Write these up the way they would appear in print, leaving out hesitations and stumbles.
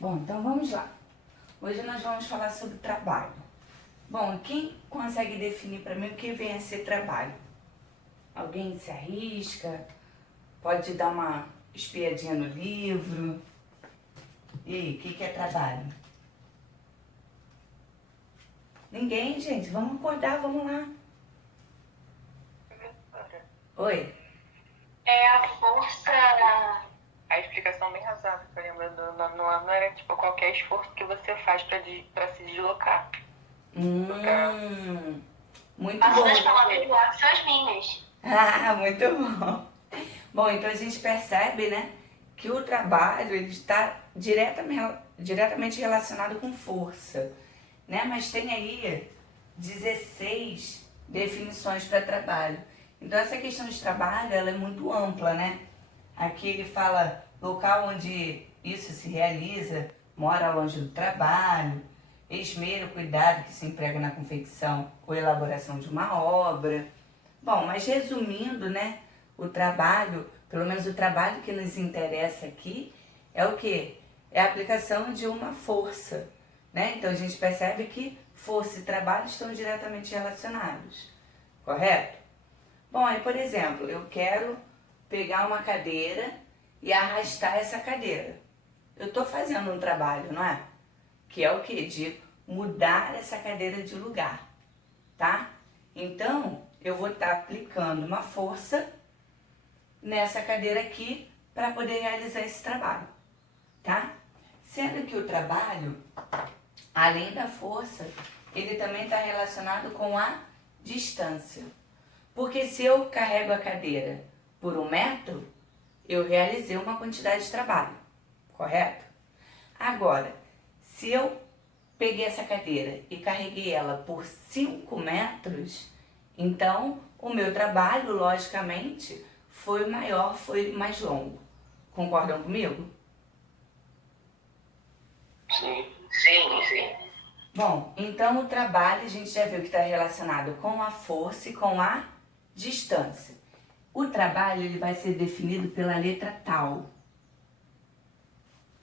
Bom, então vamos lá. Hoje nós vamos falar sobre trabalho. Bom, quem consegue definir para mim o que vem a ser trabalho? Alguém se arrisca? Pode dar uma espiadinha no livro? E aí, o que é trabalho? Ninguém, gente. Vamos acordar, vamos lá. Oi? É a força. A explicação bem razoável que eu lembro do nome não era tipo qualquer esforço que você faz pra se deslocar. Muito As das bom. palavras do lado são as minhas. Ah, muito bom. Bom, então a gente percebe, né, que o trabalho ele está diretamente relacionado com força, né? Mas tem aí 16 definições para trabalho. Então essa questão de trabalho, ela é muito ampla, né? Aqui ele fala local onde isso se realiza, mora longe do trabalho, esmero, cuidado que se emprega na confecção ou elaboração de uma obra. Bom, mas resumindo, né, o trabalho, pelo menos o trabalho que nos interessa aqui, é o quê? É a aplicação de uma força, né? Então a gente percebe que força e trabalho estão diretamente relacionados, correto? Bom, aí por exemplo, eu quero pegar uma cadeira e arrastar essa cadeira. Eu estou fazendo um trabalho, não é? Que é o quê? De mudar essa cadeira de lugar, tá? Então, eu vou estar aplicando uma força nessa cadeira aqui para poder realizar esse trabalho, tá? Sendo que o trabalho, além da força, ele também está relacionado com a distância. Porque se eu carrego a cadeira por 1 metro, eu realizei uma quantidade de trabalho, correto? Agora, se eu peguei essa cadeira e carreguei ela por 5 metros, então o meu trabalho, logicamente, foi maior, foi mais longo. Concordam comigo? Sim. Bom, então o trabalho a gente já viu que está relacionado com a força e com a distância. O trabalho ele vai ser definido pela letra tal,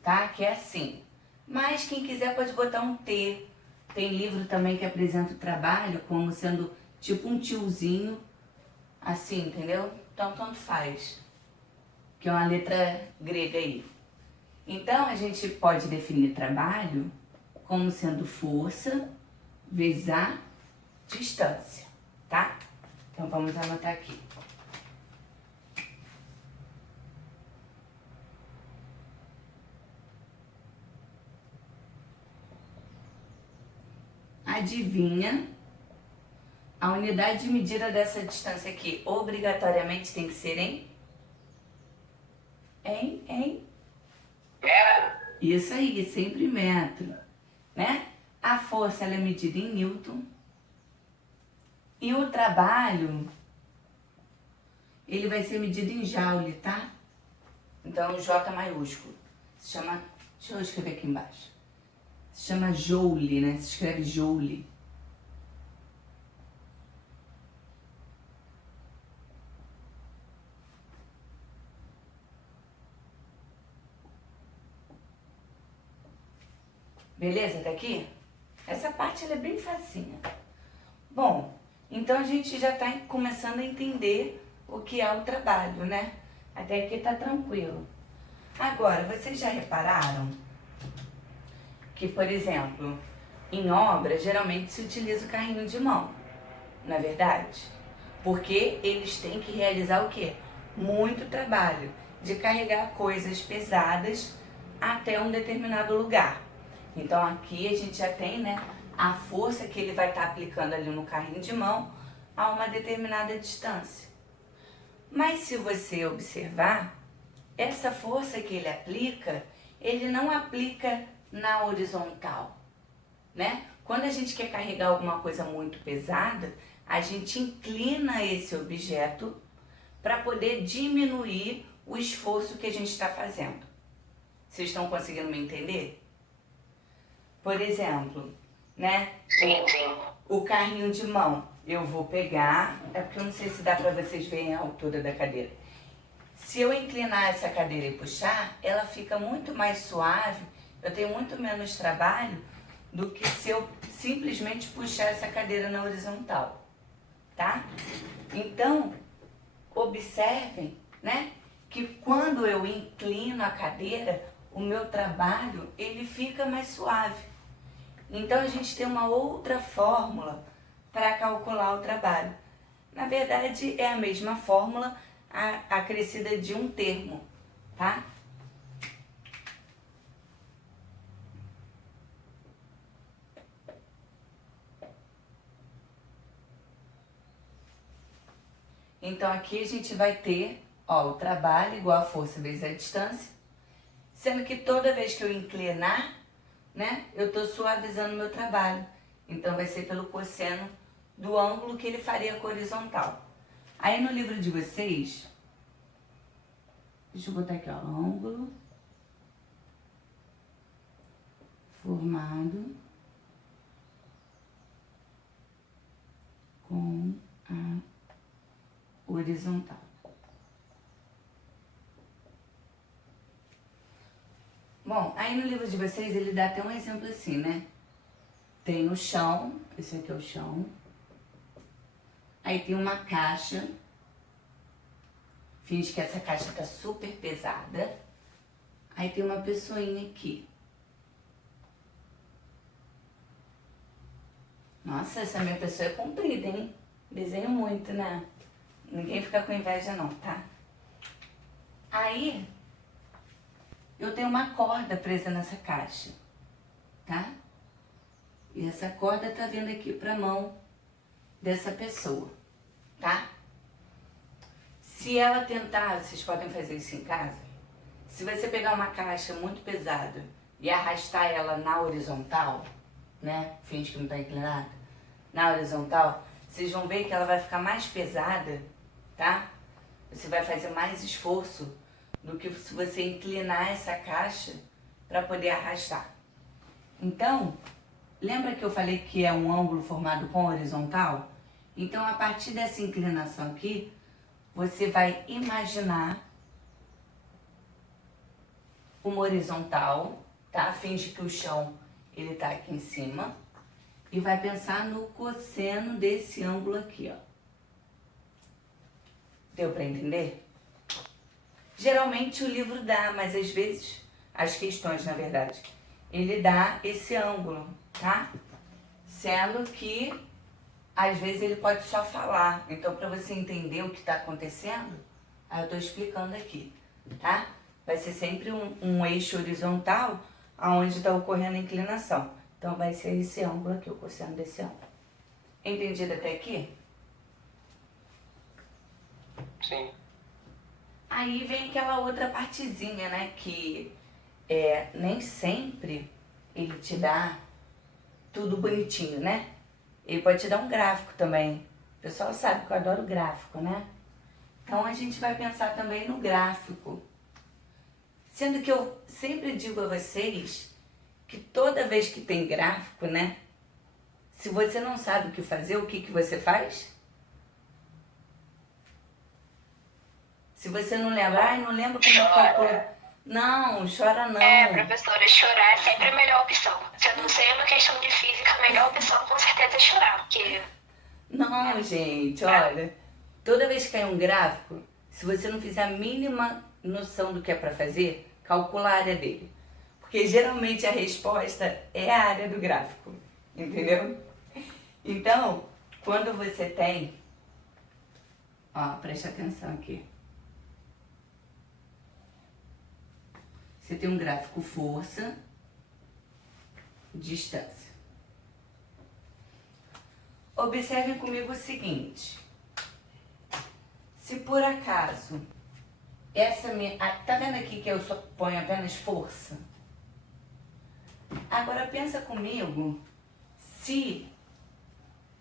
tá? Que é assim. Mas quem quiser pode botar um T. Tem livro também que apresenta o trabalho como sendo tipo um tiozinho, assim, entendeu? Então tanto faz, que é uma letra grega aí. Então a gente pode definir trabalho como sendo força vezes a distância, tá? Então vamos anotar aqui. Adivinha? A unidade de medida dessa distância aqui obrigatoriamente tem que ser em? Isso aí, sempre metro, né? A força ela é medida em Newton e o trabalho ele vai ser medido em Joule, tá? Então J maiúsculo. Se chama, deixa eu escrever aqui embaixo. Se chama Joule, né? Se escreve Joule. Beleza, até aqui? Essa parte ela é bem facinha. Bom, então a gente já está começando a entender o que é o trabalho, né? Até aqui tá tranquilo. Agora, vocês já repararam que, por exemplo, em obra geralmente se utiliza o carrinho de mão, não é verdade? Porque eles têm que realizar o quê? Muito trabalho de carregar coisas pesadas até um determinado lugar. Então aqui a gente já tem, né, a força que ele vai estar aplicando ali no carrinho de mão a uma determinada distância. Mas se você observar, essa força que ele não aplica na horizontal, né? Quando a gente quer carregar alguma coisa muito pesada, a gente inclina esse objeto para poder diminuir o esforço que a gente está fazendo. Vocês estão conseguindo me entender? Por exemplo, né? Sim. O carrinho de mão, eu vou pegar, é porque eu não sei se dá para vocês verem a altura da cadeira. Se eu inclinar essa cadeira e puxar, ela fica muito mais suave, eu tenho muito menos trabalho do que se eu simplesmente puxar essa cadeira na horizontal, tá? Então, observem, né, que quando eu inclino a cadeira, o meu trabalho, ele fica mais suave. Então, a gente tem uma outra fórmula para calcular o trabalho. Na verdade, é a mesma fórmula acrescida de um termo, tá? Então, aqui a gente vai ter, ó, o trabalho igual a força vezes a distância, sendo que toda vez que eu inclinar, né, eu tô suavizando o meu trabalho. Então, vai ser pelo cosseno do ângulo que ele faria com a horizontal. Aí, no livro de vocês, deixa eu botar aqui, ó, ângulo formado com a horizontal. Bom, aí no livro de vocês ele dá até um exemplo assim, né? Tem o chão, esse aqui é o chão. Aí tem uma caixa. Finge que essa caixa tá super pesada. Aí tem uma pessoinha aqui. Nossa, essa minha pessoa é comprida, hein? Desenho muito, né? Ninguém fica com inveja não, tá? Aí, eu tenho uma corda presa nessa caixa, tá? E essa corda tá vindo aqui pra mão dessa pessoa, tá? Se ela tentar, vocês podem fazer isso em casa, se você pegar uma caixa muito pesada e arrastar ela na horizontal, né? Finge que não tá inclinada, na horizontal, vocês vão ver que ela vai ficar mais pesada, tá? Você vai fazer mais esforço do que se você inclinar essa caixa para poder arrastar. Então, lembra que eu falei que é um ângulo formado com horizontal? Então, a partir dessa inclinação aqui, você vai imaginar uma horizontal, tá? Finge que o chão ele tá aqui em cima e vai pensar no cosseno desse ângulo aqui, ó. Deu para entender? Geralmente o livro dá, mas às vezes, as questões na verdade, ele dá esse ângulo, tá? Sendo que, às vezes ele pode só falar. Então, para você entender o que está acontecendo, aí eu tô explicando aqui, tá? Vai ser sempre um eixo horizontal, aonde está ocorrendo a inclinação. Então, vai ser esse ângulo aqui, o cosseno desse ângulo. Entendido até aqui? Sim. Aí vem aquela outra partezinha, né? Que nem sempre ele te dá tudo bonitinho, né? Ele pode te dar um gráfico também. O pessoal sabe que eu adoro gráfico, né? Então a gente vai pensar também no gráfico. Sendo que eu sempre digo a vocês que toda vez que tem gráfico, né? Se você não sabe o que fazer, o que você faz? Se você não lembrar, não lembra como calcular. Não, chora não. Professora, chorar é sempre a melhor opção. Se eu não sei uma questão de física, a melhor opção com certeza é chorar, porque... Não, gente, olha. Toda vez que cai um gráfico, se você não fizer a mínima noção do que é para fazer, calcula a área dele. Porque geralmente a resposta é a área do gráfico, entendeu? Então, quando você tem... Ó, preste atenção aqui. Você tem um gráfico força, distância. Observem comigo o seguinte. Se por acaso, essa minha... Tá vendo aqui que eu só ponho apenas força? Agora pensa comigo, se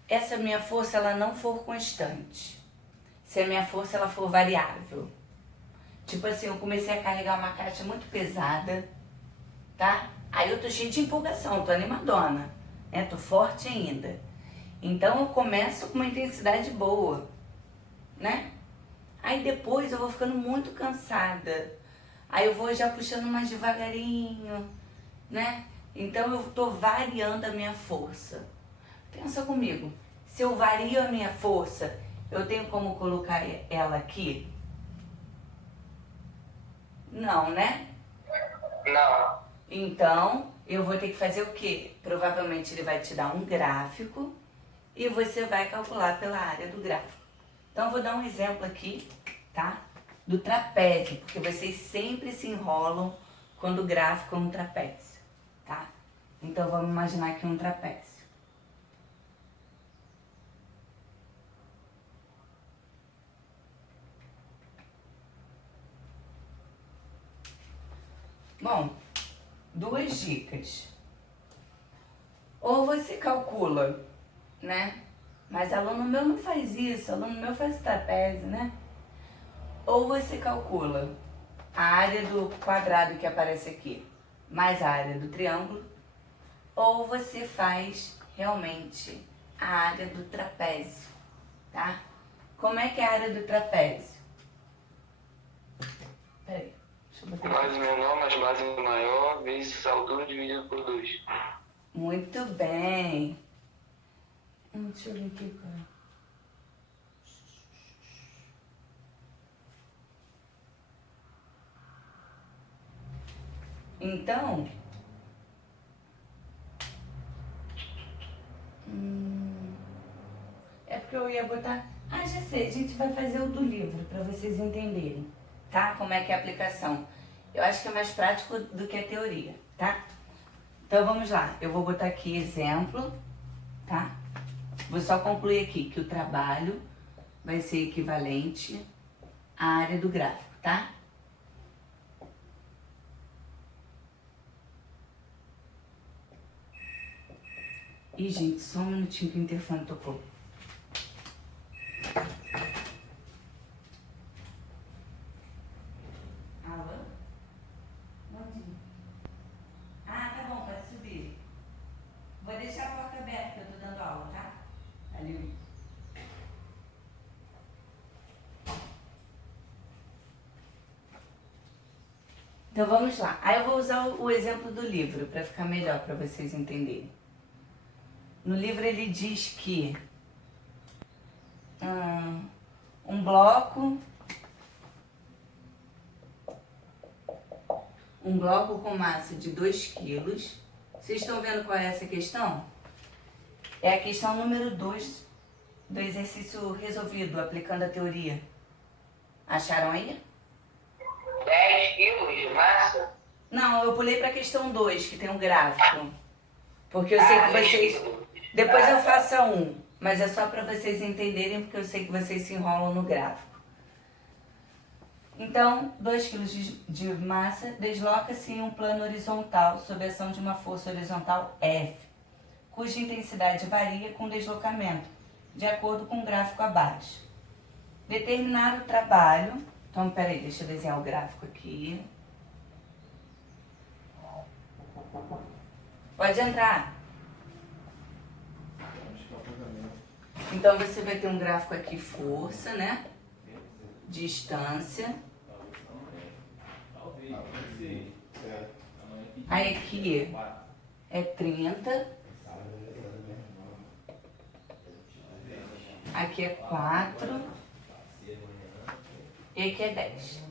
essa minha força ela não for constante, se a minha força ela for variável. Tipo assim, eu comecei a carregar uma caixa muito pesada, tá? Aí eu tô cheia de empolgação, tô animadona, né? Tô forte ainda. Então eu começo com uma intensidade boa, né? Aí depois eu vou ficando muito cansada. Aí eu vou já puxando mais devagarinho, né? Então eu estou variando a minha força. Pensa comigo, se eu vario a minha força, eu tenho como colocar ela aqui? Não, né? Não. Então, eu vou ter que fazer o quê? Provavelmente ele vai te dar um gráfico e você vai calcular pela área do gráfico. Então, eu vou dar um exemplo aqui, tá? Do trapézio, porque vocês sempre se enrolam quando o gráfico é um trapézio, tá? Então, vamos imaginar aqui um trapézio. Bom, duas dicas. Ou você calcula, né? Mas aluno meu não faz isso, aluno meu faz trapézio, né? Ou você calcula a área do quadrado que aparece aqui, mais a área do triângulo, ou você faz realmente a área do trapézio, tá? Como é que é a área do trapézio? Peraí, deixa eu botar aqui. Base menor mais base maior vezes altura dividido por 2. Muito bem. Deixa eu ver aqui, cara. Então, é porque eu ia botar... Ah, já sei, a gente vai fazer o do livro para vocês entenderem, tá? Como é que é a aplicação. Eu acho que é mais prático do que a teoria, tá? Então vamos lá, eu vou botar aqui exemplo, tá? Vou só concluir aqui que o trabalho vai ser equivalente à área do gráfico, tá? Ih, gente, só um minutinho que o interfone tocou. Alô? Bom dia. Ah, tá bom, pode subir. Vou deixar a porta aberta, que eu tô dando aula, tá? Ali. Então vamos lá. Aí eu vou usar o exemplo do livro para ficar melhor para vocês entenderem. No livro ele diz que um bloco com massa de 2 quilos. Vocês estão vendo qual é essa questão? É a questão número 2 do exercício resolvido, aplicando a teoria. Acharam aí? 10 quilos de massa? Não, eu pulei para a questão 2, que tem um gráfico. Porque eu sei que vocês... Depois eu faço a 1, mas é só para vocês entenderem, porque eu sei que vocês se enrolam no gráfico. Então, 2 kg de massa desloca-se em um plano horizontal sob a ação de uma força horizontal F, cuja intensidade varia com o deslocamento, de acordo com o gráfico abaixo. Determinar o trabalho... Então, peraí, deixa eu desenhar o gráfico aqui. Pode entrar. Então, você vai ter um gráfico aqui, força, né? Distância. Aí aqui é 30. Aqui é 4. E aqui é 10.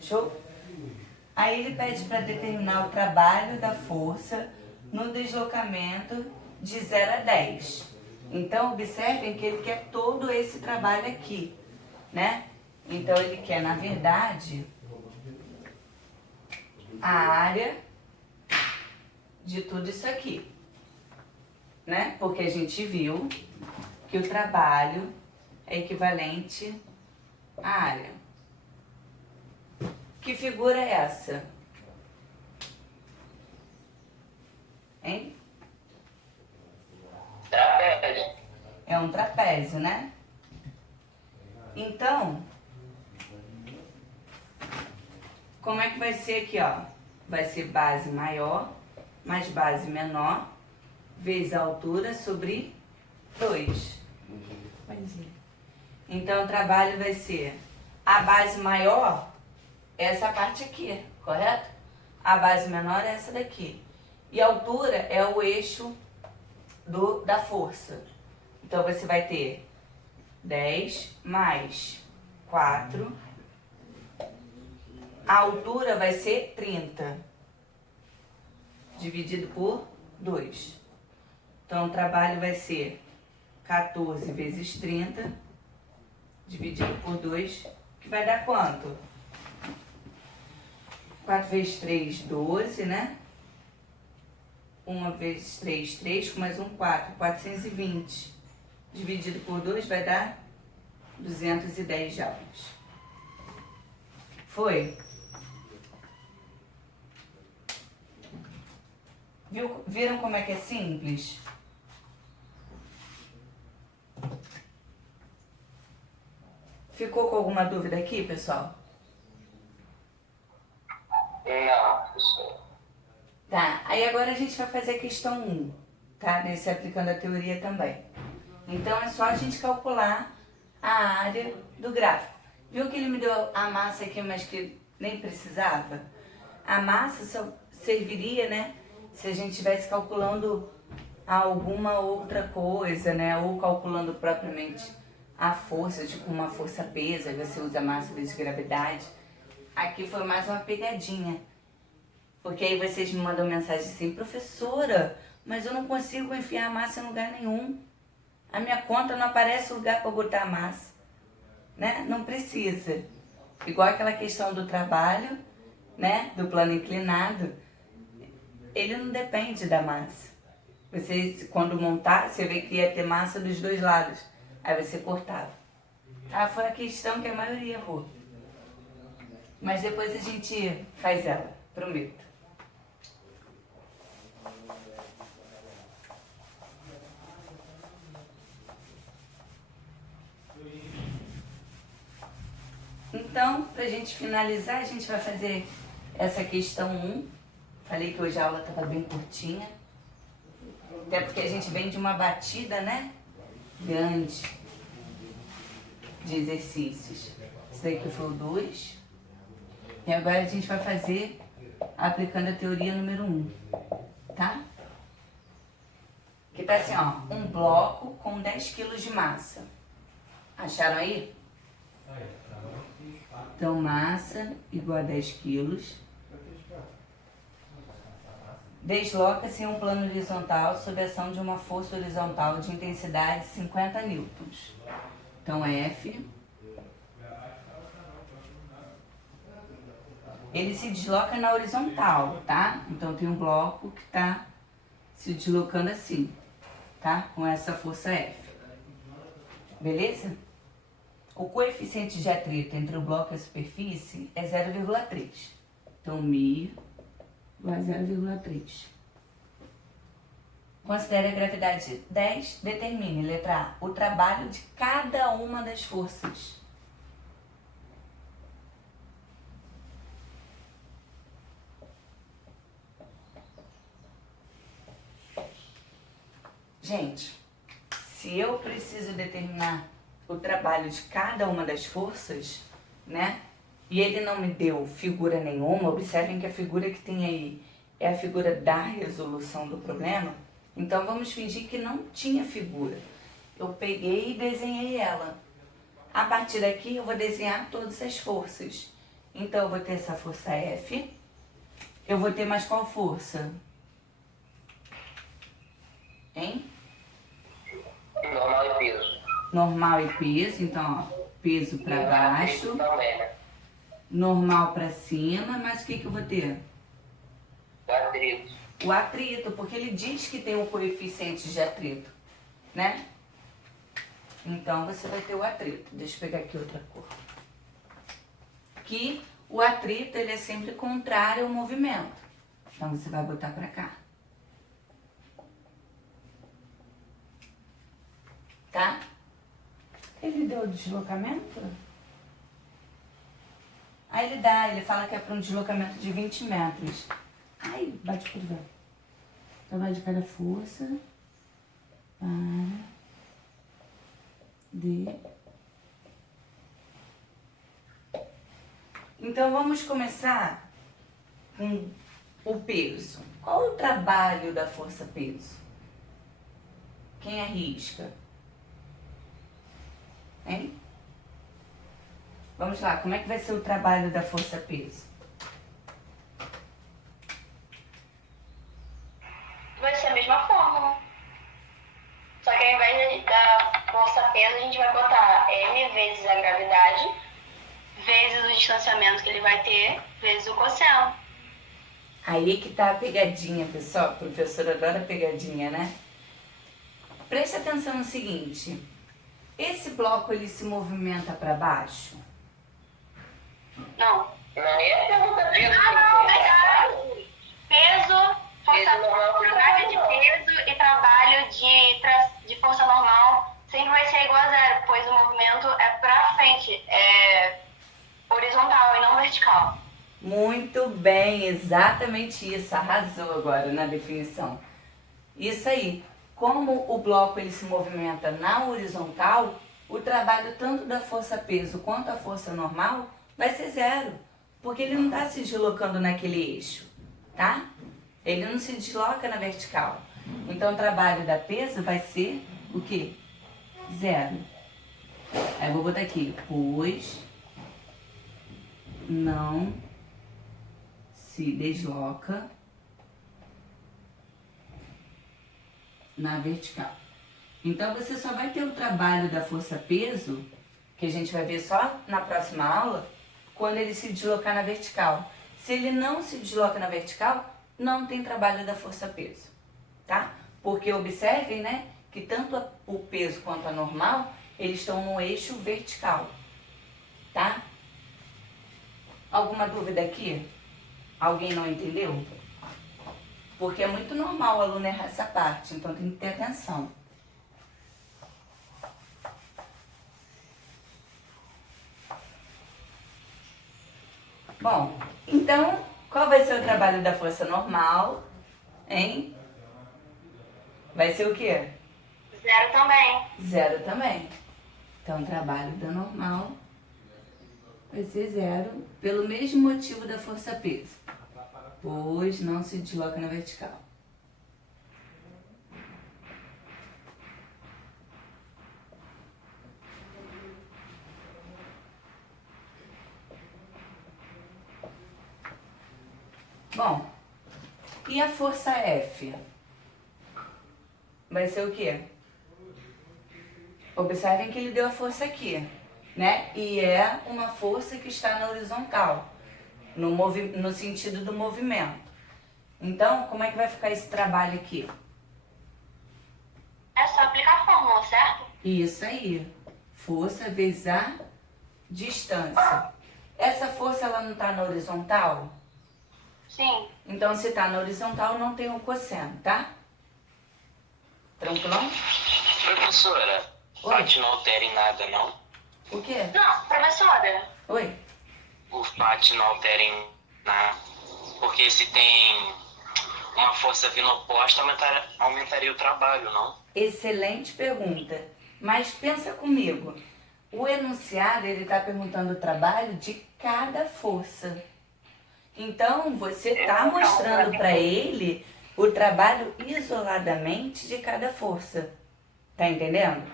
Show? Aí ele pede para determinar o trabalho da força no deslocamento de 0 a 10. Então, observem que ele quer todo esse trabalho aqui, né? Então, ele quer, na verdade, a área de tudo isso aqui, né? Porque a gente viu que o trabalho é equivalente à área. Que figura é essa? Hein? Trapézio. É um trapézio, né? Então, como é que vai ser aqui, ó? Vai ser base maior mais base menor vezes a altura sobre 2. Então, o trabalho vai ser a base maior essa parte aqui, correto? A base menor é essa daqui. E a altura é o eixo da força. Então, você vai ter 10 mais 4. A altura vai ser 30. Dividido por 2. Então, o trabalho vai ser 14 vezes 30. Dividido por 2. Que vai dar quanto? 4 vezes 3, 12, né? 1 vezes 3, 3, mais 1, 4. 420. Dividido por 2 vai dar 210 joules. Foi? Viram como é que é simples? Ficou com alguma dúvida aqui, pessoal? Não, professor. Tá, aí agora a gente vai fazer a questão 1, tá? Nesse aplicando a teoria também. Então é só a gente calcular a área do gráfico. Viu que ele me deu a massa aqui, mas que nem precisava? A massa só serviria, né? Se a gente estivesse calculando alguma outra coisa, né? Ou calculando propriamente a força, tipo uma força-peso, aí você usa massa vezes gravidade. Aqui foi mais uma pegadinha. Porque aí vocês me mandam mensagem assim, professora, mas eu não consigo enfiar a massa em lugar nenhum. A minha conta não aparece lugar para botar a massa. Né? Não precisa. Igual aquela questão do trabalho, né? Do plano inclinado. Ele não depende da massa. Você, quando montar, você vê que ia ter massa dos dois lados. Aí você cortava. Ah, foi a questão que a maioria errou. Mas depois a gente faz ela, prometo. Então, pra gente finalizar, a gente vai fazer essa questão 1. Falei que hoje a aula estava bem curtinha. Até porque a gente vem de uma batida, né? Grande de exercícios. Esse daqui foi o 2. E agora a gente vai fazer aplicando a teoria número 1. Tá? Que tá assim, ó. Um bloco com 10 kg de massa. Acharam aí? Então, massa igual a 10 quilos. Desloca-se em um plano horizontal sob a ação de uma força horizontal de intensidade 50 newtons. Então, F. Ele se desloca na horizontal, tá? Então, tem um bloco que está se deslocando assim, tá? Com essa força F. Beleza? O coeficiente de atrito entre o bloco e a superfície é 0,3. Então, μ igual a 0,3. Considere a gravidade 10. Determine, letra A, o trabalho de cada uma das forças. Gente, se eu preciso determinar o trabalho de cada uma das forças, né? E ele não me deu figura nenhuma, observem que a figura que tem aí é a figura da resolução do problema. Então vamos fingir que não tinha figura. Eu peguei e desenhei ela. A partir daqui eu vou desenhar todas as forças. Então eu vou ter essa força F. Eu vou ter mais qual força? Hein? Normal e peso. Normal e peso, então ó, peso para baixo, Também, né? normal para cima, mas o que que eu vou ter? O atrito. O atrito, porque ele diz que tem um coeficiente de atrito, né? Então você vai ter o atrito. Deixa eu pegar aqui outra cor. Que o atrito ele é sempre contrário ao movimento. Então você vai botar para cá. Tá? Ele deu o deslocamento? Aí ele fala que é para um deslocamento de 20 metros. Ai, bate por ver. Trabalho de cada força para D. Então vamos começar com o peso. Qual o trabalho da força-peso? Quem arrisca? Hein? Vamos lá, como é que vai ser o trabalho da força-peso? Vai ser a mesma fórmula. Só que ao invés da força-peso, a gente vai botar M vezes a gravidade, vezes o distanciamento que ele vai ter, vezes o cosseno. Aí que tá a pegadinha, pessoal. A professora adora pegadinha, né? Preste atenção no seguinte. Esse bloco, ele se movimenta para baixo? Não. Não é pergunta peso. Não, verdade. Peso, Peso normal, trabalho de peso e trabalho de força normal sempre vai ser igual a zero, pois o movimento é pra frente, é horizontal e não vertical. Muito bem, exatamente isso. Arrasou agora na definição. Isso aí. Como o bloco ele se movimenta na horizontal, o trabalho tanto da força-peso quanto a força normal vai ser zero, porque ele não está se deslocando naquele eixo, tá? Ele não se desloca na vertical. Então o trabalho da peso vai ser o quê? Zero. Aí eu vou botar aqui, pois não se desloca na vertical. Então você só vai ter o trabalho da força-peso, que a gente vai ver só na próxima aula, quando ele se deslocar na vertical. Se ele não se desloca na vertical, não tem trabalho da força-peso, tá? Porque observem, né, que tanto o peso quanto a normal, eles estão no eixo vertical, tá? Alguma dúvida aqui? Alguém não entendeu? Porque é muito normal o aluno errar essa parte, então tem que ter atenção. Bom, então, qual vai ser o trabalho da força normal, hein? Vai ser o quê? Zero também. Zero também. Então, o trabalho da normal vai ser zero, pelo mesmo motivo da força-peso, pois não se desloca na vertical. Bom, e a força F? Vai ser o quê? Observem que ele deu a força aqui, né? E é uma força que está na horizontal, no sentido do movimento. Então, como é que vai ficar esse trabalho aqui? É só aplicar a fórmula, certo? Isso aí. Força vezes a distância. Essa força, ela não está na horizontal? Sim. Então, se está na horizontal, não tem o cosseno, tá? Tranquilão? Professora, Oi. FAT não altera em nada, não? O quê? Não, professora. Oi? O FAT não altera em nada. Porque se tem uma força vindo oposta, aumentaria o trabalho, não? Excelente pergunta. Mas pensa comigo. O enunciado, ele está perguntando o trabalho de cada força. Então, você está mostrando para ele o trabalho isoladamente de cada força. Tá entendendo?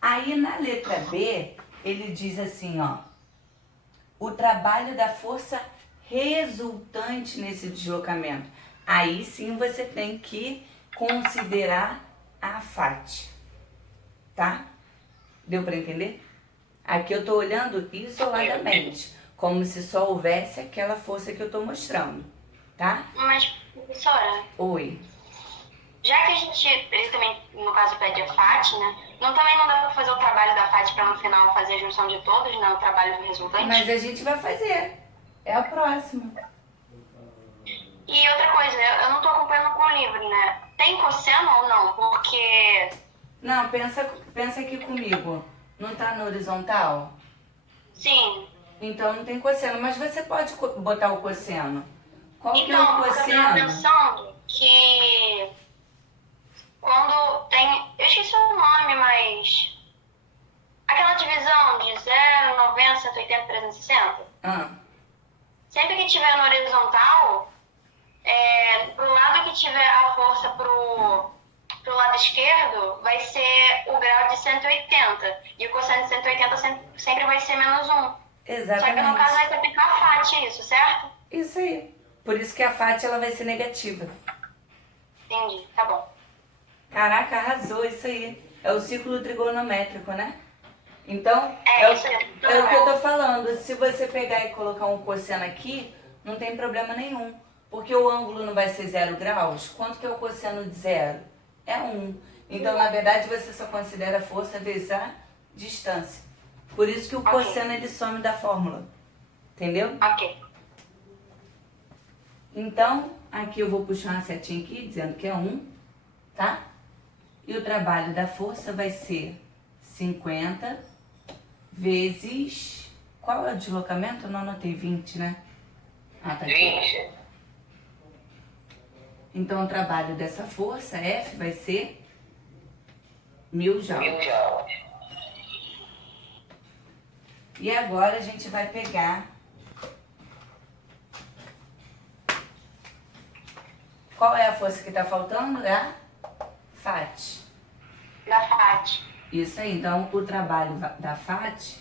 Aí, na letra B, ele diz assim, ó. O trabalho da força resultante nesse deslocamento. Aí sim você tem que considerar a FAT. Tá? Deu para entender? Aqui eu tô olhando isoladamente, como se só houvesse aquela força que eu tô mostrando, tá? Mas, professora, Oi. já que ele também, no caso, pede a FAT, né? Também não dá pra fazer o trabalho da FAT pra no final fazer a junção de todos, né? O trabalho do resultante? Mas a gente vai fazer. É a próxima. E outra coisa, eu não tô acompanhando com o livro, né? Tem cosseno ou não? Porque... Não, pensa aqui comigo. Não tá no horizontal? Sim. Então não tem cosseno, mas você pode botar o cosseno. Qual que é o Então, eu tava cosseno? pensando que quando tem... Eu esqueci o nome, mas... Aquela divisão de 0, 90, 180, 360. Ah, sempre que tiver no horizontal, pro lado que tiver a força pro lado esquerdo, vai ser o grau de 180. E o cosseno de 180 sempre vai ser menos 1. Só que no caso Exatamente. vai ser aplicar a FAT, isso, certo? Isso aí. Por isso que a FAT ela vai ser negativa. Entendi, tá bom. Caraca, arrasou, isso aí. É o círculo trigonométrico, né? Então, Isso aí. é o que eu tô falando. Se você pegar e colocar um cosseno aqui, não tem problema nenhum. Porque o ângulo não vai ser 0 graus. Quanto que é o cosseno de 0? É 1. Então, na verdade, você só considera a força vezes a distância. Por isso que o cosseno ele some da fórmula. Entendeu? Ok. Então, aqui eu vou puxar uma setinha aqui, dizendo que é 1, tá? E o trabalho da força vai ser 50 vezes... Qual é o deslocamento? Eu não anotei 20, né? Ah, tá aqui. 20. Então, o trabalho dessa força, F, vai ser 1000 joules. joules. E agora a gente vai pegar... Qual é a força que tá faltando? É a FAT. Da FAT. Isso aí. Então, o trabalho da FAT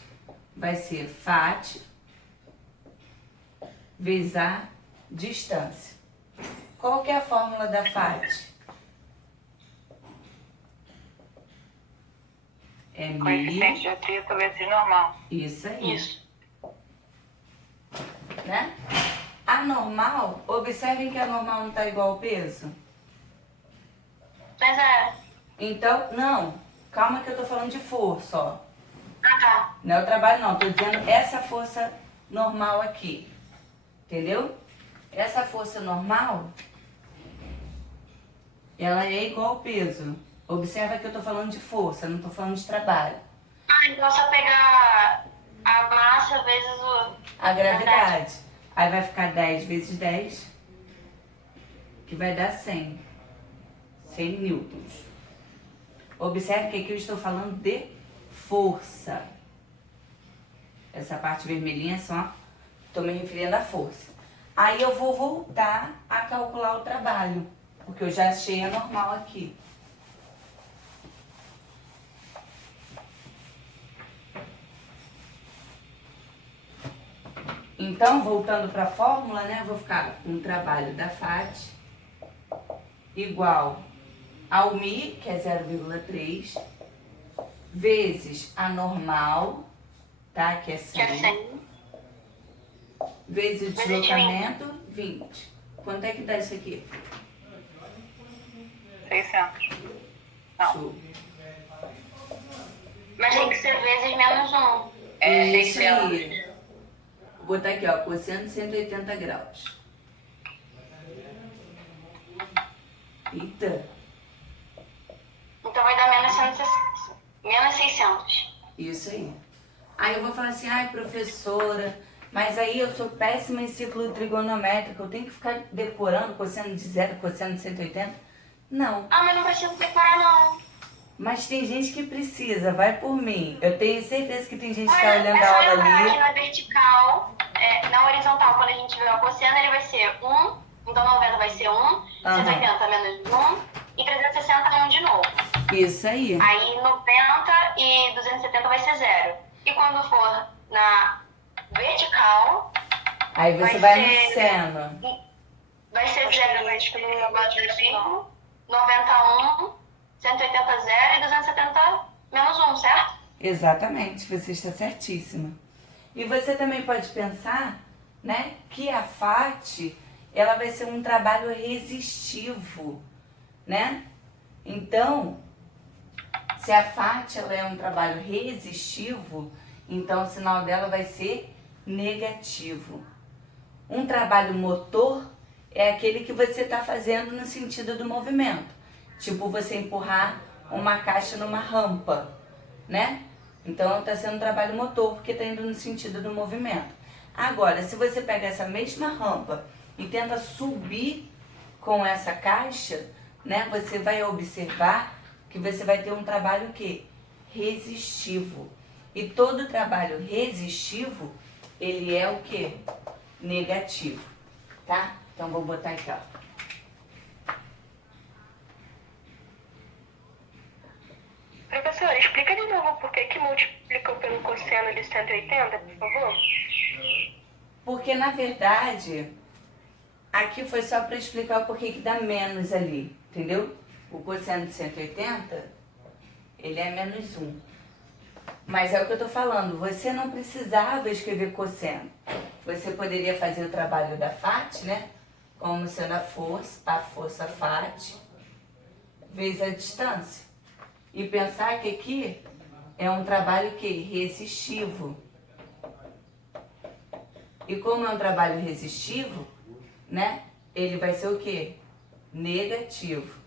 vai ser FAT vezes a distância. Qual que é a fórmula da FAT? É 1000. Coeficiente de atrito vezes normal. Isso aí. Isso. Né? A normal, observem que a normal não está igual ao peso. Mas Então, não. Calma que eu tô falando de força, ó. Ah, tá. Não é o trabalho não, tô dizendo essa força normal aqui. Entendeu? Essa força normal, ela é igual ao peso. Observa que eu tô falando de força, não tô falando de trabalho. Então é só pegar a massa vezes A gravidade. Aí vai ficar 10 vezes 10, que vai dar 100. 100 newtons. Observe que aqui eu estou falando de força. Essa parte vermelhinha só, estou me referindo à força. Aí eu vou voltar a calcular o trabalho, porque eu já achei a normal aqui. Então, voltando para a fórmula, né, eu vou ficar com o trabalho da FAT igual ao Mi, que é 0,3, vezes a normal, tá, que é 100, que é 100. vezes o deslocamento, 20. Quanto é que dá isso aqui? 600. Não. Show. Mas tem que ser vezes menos 1. Isso 600. aí. Vou botar aqui, ó, cosseno de 180 graus. Eita. Então vai dar menos 600. Isso aí. Aí eu vou falar assim, ai professora, mas aí eu sou péssima em círculo trigonométrico, eu tenho que ficar decorando cosseno de 0, cosseno de 180? Não. Ah, mas não precisa decorar não. Mas tem gente que precisa, vai por mim. Eu tenho certeza que tem gente que tá Olha, olhando é a só aula lembrar que ali. na vertical, na horizontal, quando a gente vê o cosseno, ele vai ser 1, então 90 vai ser 1, 180 menos 1 e 360 1 de novo. Isso aí. Aí 90 e 270 vai ser 0. E quando for na vertical, Aí você vai vai no ser- seno. vai ser 0 vezes o círculo, 90 1, 180 0 e 270 menos 1, certo? Exatamente, você está certíssima. E você também pode pensar, né, que a FAT, ela vai ser um trabalho resistivo, né? Então, se a FAT ela é um trabalho resistivo, então o sinal dela vai ser negativo. Um trabalho motor é aquele que você está fazendo no sentido do movimento. Tipo você empurrar uma caixa numa rampa, né? Então está sendo um trabalho motor porque está indo no sentido do movimento. Agora, se você pega essa mesma rampa e tenta subir com essa caixa, né? Você vai observar que você vai ter um trabalho o quê? Resistivo. E todo trabalho resistivo, ele é o quê? negativo, tá? Então, vou botar aqui, ó. Professora, explica de novo por que multiplicou pelo cosseno de 180, por favor? Porque, na verdade, aqui foi só para explicar o porquê que dá menos ali, entendeu? O cosseno de 180, ele é menos 1. Mas é o que eu tô falando, você não precisava escrever cosseno. Você poderia fazer o trabalho da FAT, né? Como sendo a força FAT, vezes a distância. E pensar que aqui é um trabalho que resistivo. E como é um trabalho resistivo, né? Ele vai ser o quê? Negativo.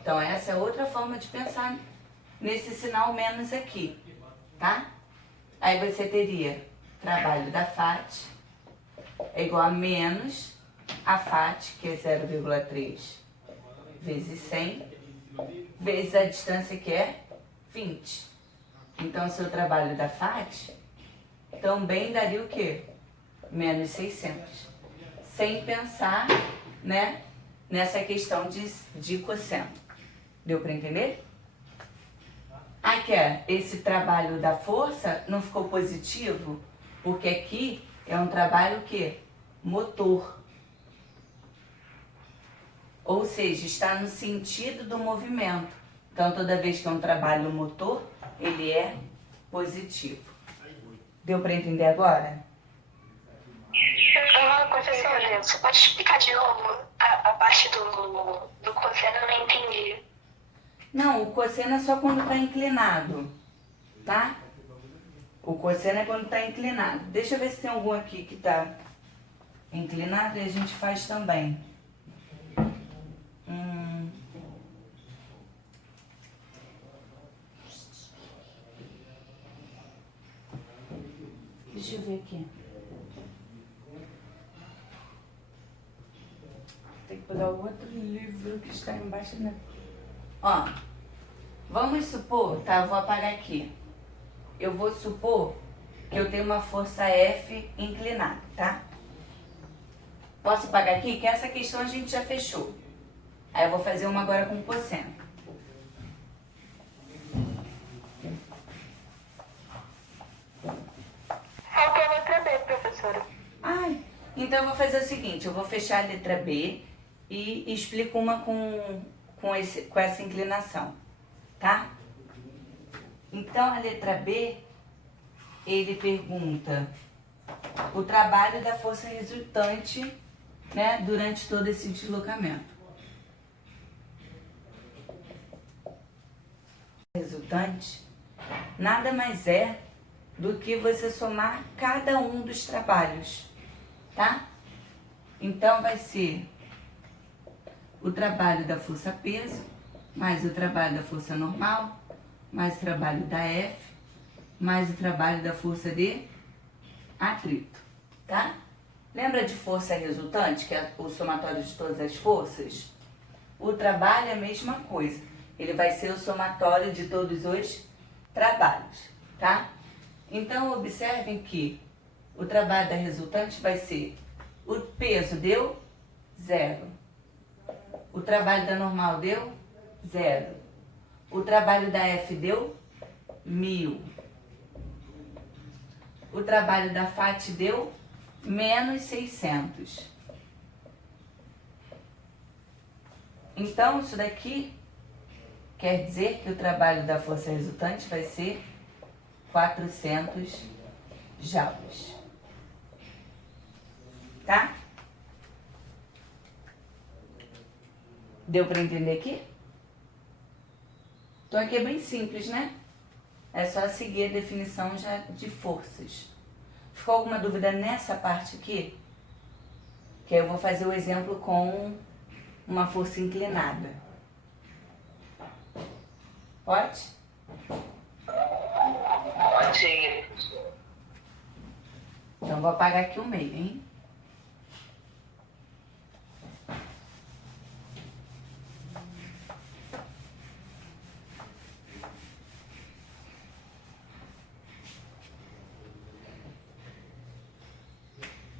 Então essa é outra forma de pensar nesse sinal menos aqui, tá? Aí você teria trabalho da FAT é igual a menos a FAT, que é 0,3 vezes 100, vezes a distância, que é 20. Então, seu trabalho da FAT também daria o quê? Menos 600. Sem pensar, né, nessa questão de cosseno. Deu para entender? Aqui, esse trabalho da força não ficou positivo, porque aqui é um trabalho o quê? Motor. Ou seja, está no sentido do movimento. Então, toda vez que é um trabalho motor, ele é positivo. Deu para entender agora? Professora, você pode explicar de novo a parte do cosseno? Eu não entendi. Não, o cosseno é só quando está inclinado, tá? O cosseno é quando está inclinado. Deixa eu ver se tem algum aqui que está inclinado e a gente faz também. Deixa eu ver aqui. Tem que pegar o outro livro que está embaixo, né? Ó, vamos supor, tá? Eu vou apagar aqui. Eu vou supor que eu tenho uma força F inclinada, tá? Posso apagar aqui? Que essa questão a gente já fechou. Aí eu vou fazer uma agora com cosseno. Faltou a letra B, professora. Ai, então eu vou fazer o seguinte, eu vou fechar a letra B e explico uma com essa inclinação, tá? Então a letra B, ele pergunta o trabalho da força resultante, né, durante todo esse deslocamento. Resultante nada mais é do que você somar cada um dos trabalhos, tá? Então vai ser o trabalho da força peso, mais o trabalho da força normal, mais o trabalho da F, mais o trabalho da força de atrito, tá? Lembra de força resultante, que é o somatório de todas as forças? O trabalho é a mesma coisa. Ele vai ser o somatório de todos os trabalhos, tá? Então, observem que o trabalho da resultante vai ser o peso deu 0. O trabalho da normal deu 0. O trabalho da F deu 1000. O trabalho da FAT deu menos 600. Então, isso daqui quer dizer que o trabalho da força resultante vai ser 400 joules. Tá? Deu para entender aqui? Então aqui é bem simples, né? É só seguir a definição já de forças. Ficou alguma dúvida nessa parte aqui? Que aí eu vou fazer o exemplo com uma força inclinada. Pode? Pode seguir. Então vou apagar aqui o meio, hein?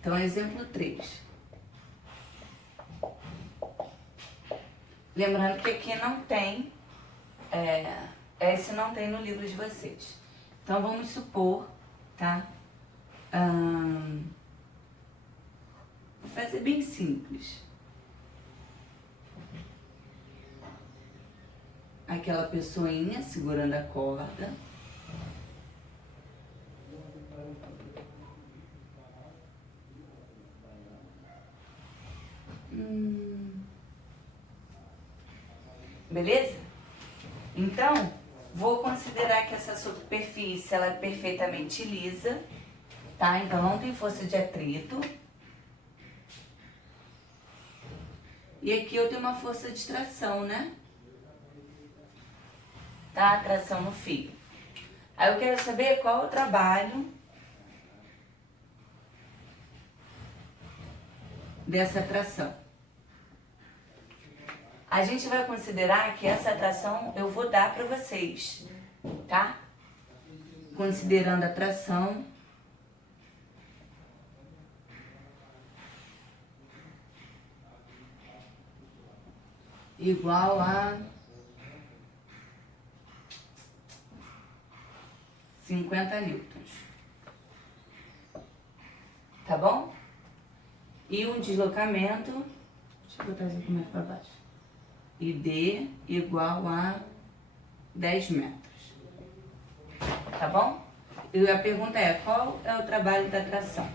Então, exemplo 3. Lembrando que aqui não tem, esse não tem no livro de vocês. Então, vamos supor, tá? Vou fazer bem simples. Aquela pessoinha segurando a corda. Beleza? Então, vou considerar que essa superfície ela é perfeitamente lisa, tá? Então, não tem força de atrito. E aqui eu tenho uma força de tração, né? Tá? Tração no fio. Aí eu quero saber qual é o trabalho dessa tração. A gente vai considerar que essa tração eu vou dar para vocês, tá? Considerando a tração igual a 50 newtons. Tá bom? E um deslocamento, deixa eu botar isso aqui mais para baixo. ID igual a 10 metros. Tá bom? E a pergunta é, qual é o trabalho da tração?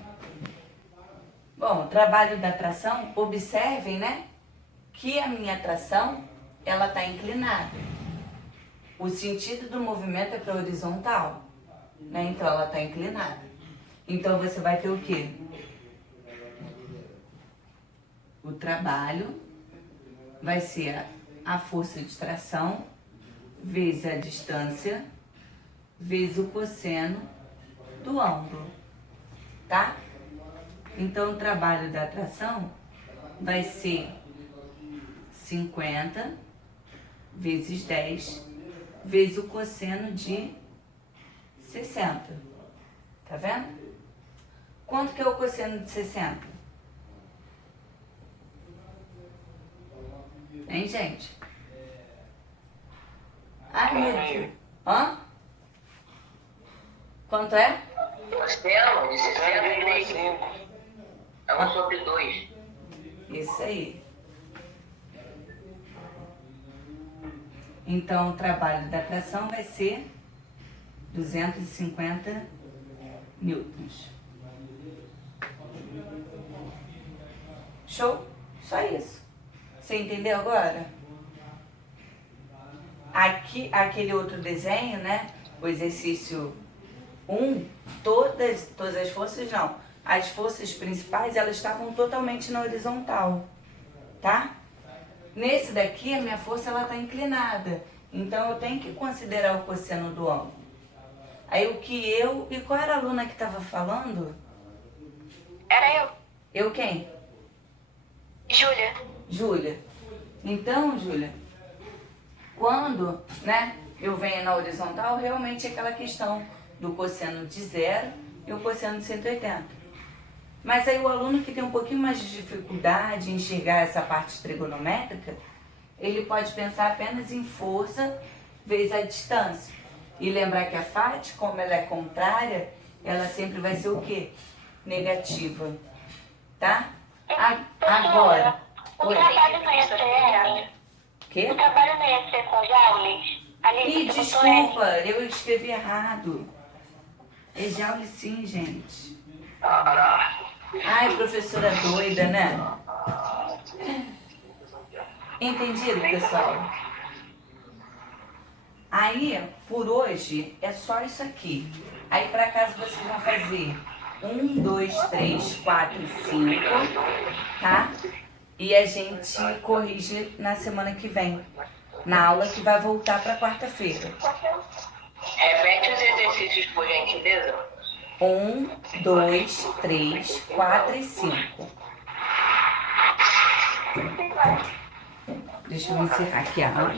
Bom, o trabalho da tração, observem, né? Que a minha tração, ela tá inclinada. O sentido do movimento é para horizontal, né? Então, ela tá inclinada. Então, você vai ter o quê? O trabalho vai ser a força de tração vezes a distância vezes o cosseno do ângulo, tá? Então, o trabalho da tração vai ser 50 vezes 10 vezes o cosseno de 60. Tá vendo? Quanto que é o cosseno de 60? Hein, gente? Ai, meu Deus. Hã? Quanto é? Cosseno de 60 é 1 sobre 2. Isso aí. Então, o trabalho da tração vai ser 250 newtons. Show? Só isso. Você entendeu agora? Aqui, aquele outro desenho, né? O exercício 1, todas as forças não. As forças principais, elas estavam totalmente na horizontal, tá? Nesse daqui, a minha força, ela tá inclinada. Então, eu tenho que considerar o cosseno do ângulo. Aí, o que eu... E qual era a aluna que estava falando? Era eu, Eu quem? Júlia. Júlia. Então, Júlia, quando, né, eu venho na horizontal, realmente é aquela questão do cosseno de 0 e o cosseno de 180. Mas aí o aluno que tem um pouquinho mais de dificuldade em enxergar essa parte trigonométrica, ele pode pensar apenas em força vezes a distância. E lembrar que a FAT, como ela é contrária, ela sempre vai ser o quê? Negativa. Tá? Agora... O Oi. trabalho não ia ser... Quê? O trabalho não ia ser com joules? Ali, Ih, você botou desculpa, eu escrevi errado. É Joule sim, gente. Ai, professora doida, né? Entendido, pessoal? Aí, por hoje, é só isso aqui. Aí, para casa, vocês vão fazer 1, 2, 3, 4, 5, tá? E a gente corrige na semana que vem, na aula que vai voltar para quarta-feira. Repete os exercícios, por gentileza. 1, 2, 3, 4 e 5. Deixa eu encerrar aqui a aula.